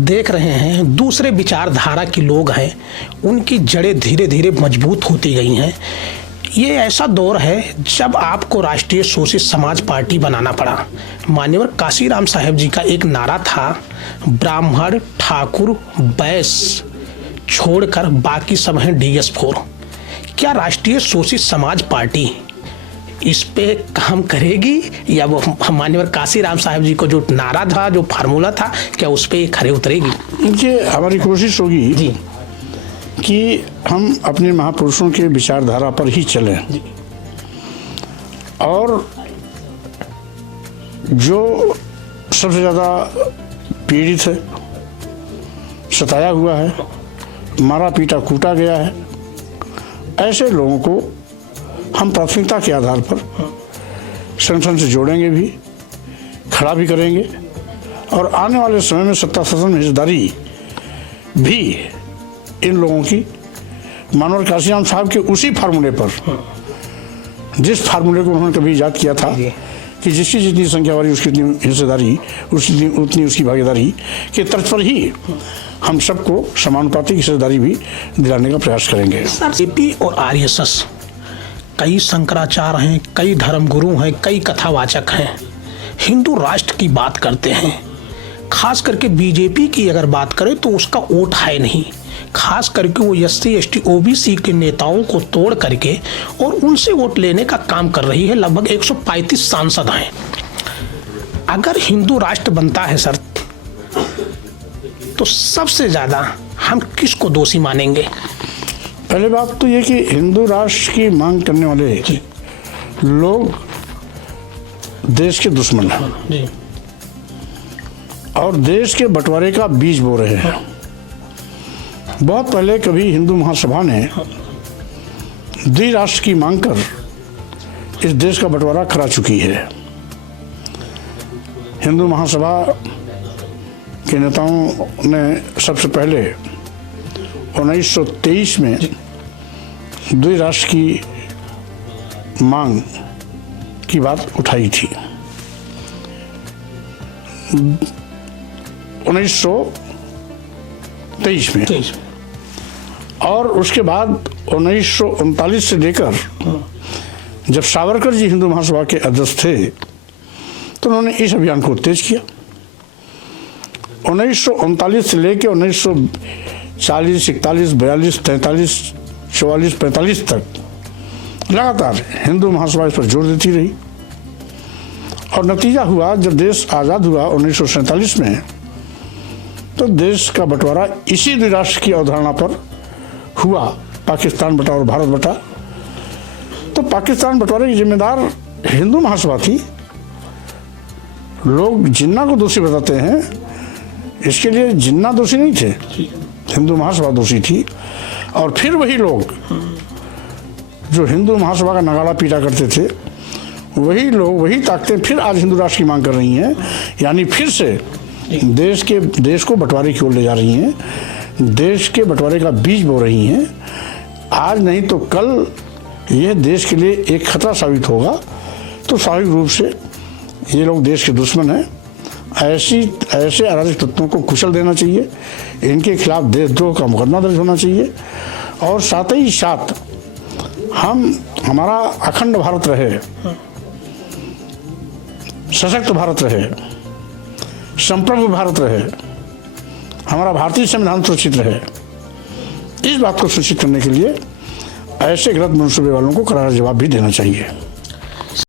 देख रहे हैं दूसरे विचारधारा के लोग हैं, उनकी जड़ें धीरे धीरे मजबूत होती गई हैं। ये ऐसा दौर है जब आपको राष्ट्रीय शोषित समाज पार्टी बनाना पड़ा। मान्यवर काशीराम साहब जी का एक नारा था, ब्राह्मण ठाकुर वैश्य छोड़कर बाकी सब हैं DS4। क्या राष्ट्रीय शोषित समाज पार्टी इस पे काम करेगी या वो मान्यवर काशीराम साहब जी को जो नारा था, जो फार्मूला था, क्या उस पे खरे उतरेगी? ये हमारी कोशिश होगी जी कि हम अपने महापुरुषों के विचारधारा पर ही चलें जी। और जो सबसे ज़्यादा पीड़ित है, सताया हुआ है, मारा पीटा कूटा गया है, ऐसे लोगों को हम प्राथमिकता के आधार पर संगठन से जोड़ेंगे भी, खड़ा भी करेंगे और आने वाले समय में सत्ता शासन में हिस्सेदारी भी इन लोगों की मानवर काशीराम साहब के उसी फार्मूले पर, जिस फार्मूले को उन्होंने कभी ईजाद किया था कि जिसकी जितनी संख्या वाली उसकी उतनी हिस्सेदारी, उतनी उसकी भागीदारी के तर्ज पर ही हम सबको समानुपातिक हिस्सेदारी भी दिलाने का प्रयास करेंगे। बीजेपी और RSS कई शंकराचार्य हैं, कई धर्मगुरु हैं, कई कथावाचक हैं, हिंदू राष्ट्र की बात करते हैं। खास करके बीजेपी की अगर बात करें तो उसका वोट है नहीं, खास करके वो SC ST OBC के नेताओं को तोड़ करके और उनसे वोट लेने का काम कर रही है। लगभग 135 सांसद हैं। अगर हिंदू राष्ट्र बनता है सर, तो सबसे ज्यादा हम किसको दोषी मानेंगे? पहले बात तो ये कि हिंदू राष्ट्र की मांग करने वाले लोग देश के दुश्मन हैं और देश के बंटवारे का बीज बो रहे हैं। बहुत पहले कभी हिंदू महासभा ने द्विराष्ट्र की मांग कर इस देश का बंटवारा करा चुकी है। हिंदू महासभा के नेताओं ने सबसे पहले 1923 में द्विराष्ट्र की मांग की बात उठाई थी। 1923 में और उसके बाद 1939 से लेकर जब सावरकर जी हिंदू महासभा के अध्यक्ष थे तो उन्होंने इस अभियान को तेज किया। 1939 से लेकर 1940, 41, 42, 43, 44, 45 तक लगातार हिंदू महासभा इस पर जोर देती रही और नतीजा हुआ जब देश आज़ाद हुआ 1947 में, तो देश का बंटवारा इसी द्विराष्ट्र की अवधारणा पर हुआ। पाकिस्तान बटा और भारत बटा। तो पाकिस्तान बंटवारे की जिम्मेदार हिंदू महासभा थी। लोग जिन्ना को दोषी बताते हैं, इसके लिए जिन्ना दोषी नहीं थे, हिंदू महासभा दोषी थी। और फिर वही लोग जो हिंदू महासभा का नगाड़ा पीटा करते थे, वही लोग, वही ताकतें फिर आज हिंदू राष्ट्र की मांग कर रही हैं। यानी फिर से देश को बंटवारे की ओर ले जा रही हैं, देश के बंटवारे का बीज बो रही हैं। आज नहीं तो कल यह देश के लिए एक खतरा साबित होगा। तो स्वाभाविक रूप से ये लोग देश के दुश्मन हैं। ऐसे अराजक तत्वों को कुचल देना चाहिए, इनके खिलाफ देशद्रोह का मुकदमा दर्ज होना चाहिए और साथ ही साथ हमारा अखंड भारत रहे, सशक्त भारत रहे, संप्रभु भारत रहे, हमारा भारतीय संविधान सुरक्षित रहे। इस बात को सुनिश्चित करने के लिए ऐसे गलत मंसूबे वालों को करारा जवाब भी देना चाहिए।